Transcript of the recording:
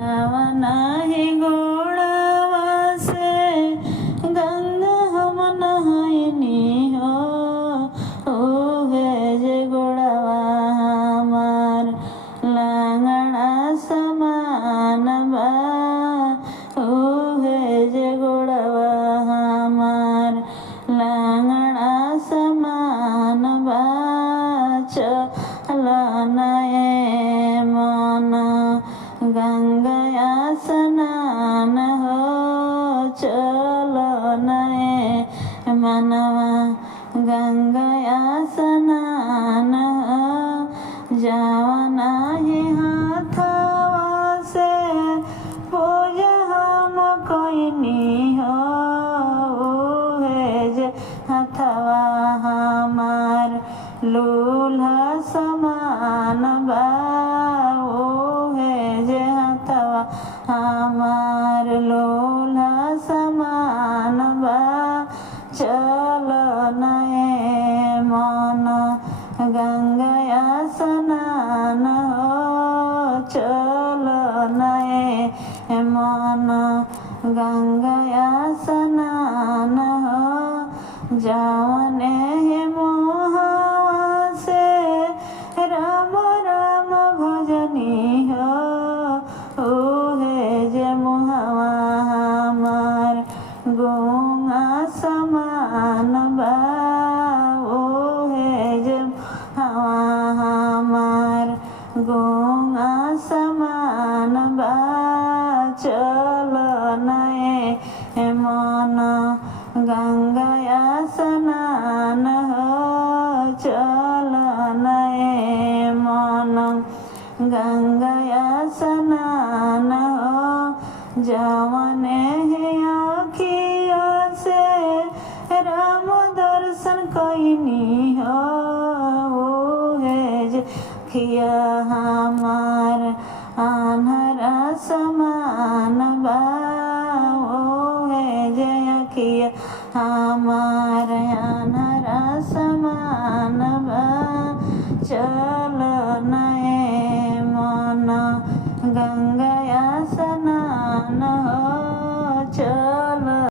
जावना ही गोड़वा से गंगा हम नहायनी हो। ओहे जे गोड़वा हमार लांगड़ा समान बा। ओहे जे गोड़वा हमार लांगड़ा समान बा। चलन ए मन गंगा स्नान हो। चलन ए मनवा गंगा स्नान हो। जावना ही हाथवा से पूजा हम कइनी हो। ओहे जे हाथवा हमार लूल्हा समान बा। ओहे जे हाथवा हमार लूल्हा समान बा। चलन ए मन गंगा स्नान हो। चलन ए मन गंगा स्नान हो। जावने मोहवा से राम राम भजनी हो। ओहे जे मोहवा हमार गंगा समान बा। ओहे जे मोहवा हमार गंगा समान बा। चलन ए मन गंगा स्नान हो। चलन ए मन गंगा स्नान हो। जावने आँखिया से राम दर्शन कइनी हो। ओहे जे खिया हमार आन्हरा समान बा। ओहे जे अखिया हमार आन्हरा समान बा। चलन ए मन गंगा